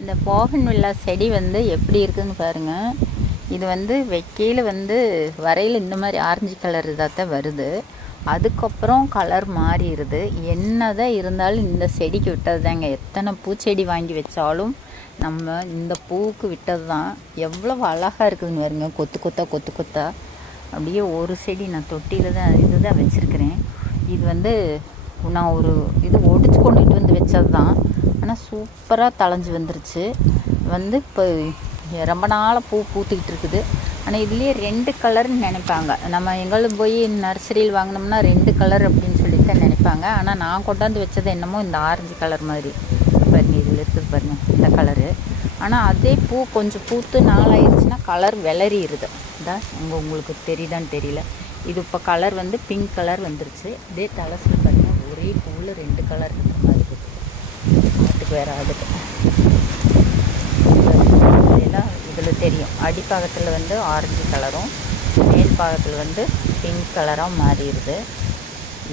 இந்த போகன்வில்லா செடி வந்து எப்படி இருக்குதுன்னு பாருங்கள். இது வந்து வைக்கையில் வந்து வரையில் இந்த மாதிரி ஆரஞ்சு கலர் இதாகத்தான் வருது. அதுக்கப்புறம் கலர் மாறிடுது. என்னதான் இருந்தாலும் இந்த செடிக்கு விட்டது தாங்க. எத்தனை பூச்செடி வாங்கி வச்சாலும் நம்ம இந்த பூவுக்கு விட்டது தான். எவ்வளோ அழகாக இருக்குதுன்னு பாருங்க. கொத்து கொத்தா கொத்து கொத்தா அப்படியே ஒரு செடி நான் தொட்டியில் தான் இதுதான் வச்சுருக்கிறேன். இது வந்து நான் ஒரு இது ஒடிச்சு கொண்டுட்டு வந்து வச்சது தான். ஆனால் சூப்பராக தளைஞ்சு வந்துருச்சு. வந்து இப்போ ரொம்ப நாளாக பூ பூத்துக்கிட்டு இருக்குது. ஆனால் இதுலேயே 2 கலர்னு நினைப்பாங்க. நம்ம எங்களும் போய் நர்சரியில் வாங்கினோம்னா 2 கலர் அப்படின்னு சொல்லி தான் நினைப்பாங்க. ஆனால் நான் கொண்டாந்து வச்சது என்னமோ இந்த ஆரஞ்சு கலர் மாதிரி பாருங்க. இதில் இருக்குது பாருங்கள் இந்த கலரு. ஆனால் அதே பூ கொஞ்சம் பூத்து நாளாயிருச்சுன்னா கலர் விளறிடுது. இதான் உங்களுக்கு தெரியுதான்னு தெரியல. இது இப்போ கலர் வந்து பிங்க் கலர் வந்துருச்சு. இதே தலசில் பாருங்கள் ஒரே பூவில் 2 கலர் இருக்கிற மாதிரி இருக்குது. ஆட்டுக்கு வேறு ஆடுது இதெல்லாம் இதில் தெரியும். அடிப்பாகத்தில் வந்து ஆரஞ்சு கலரும் மேல் பாகத்தில் வந்து பிங்க் கலராக மாறிடுது.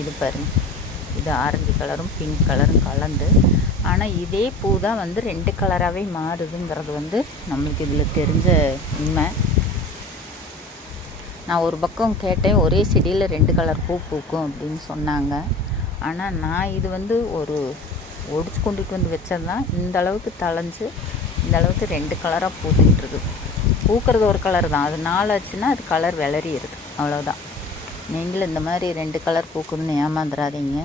இது பாருங்கள், இது ஆரஞ்சு கலரும் பிங்க் கலரும் கலந்து. ஆனால் இதே பூ தான் வந்து 2 கலராகவே மாறுதுங்கிறது வந்து நம்மளுக்கு இதில் தெரிஞ்ச உண்மை. நான் ஒரு பக்கம் கேட்டேன், ஒரே செடியில் 2 கலர் பூ பூக்கும் அப்படின்னு சொன்னாங்க. ஆனால் நான் இது வந்து ஒரு ஒடிச்சு கொண்டுட்டு வந்து வச்சது தான். இந்த அளவுக்கு தளைஞ்சு இந்த அளவுக்கு 2 கலராக பூத்துக்கிட்டு இருக்குது. பூக்கிறது ஒரு கலர் தான், அது நாளாச்சுன்னா அது கலர் விளறிடுது. அவ்வளோதான். நீங்களும் இந்த மாதிரி 2 கலர் பூக்குதுன்னு ஏமாந்துடாதீங்க.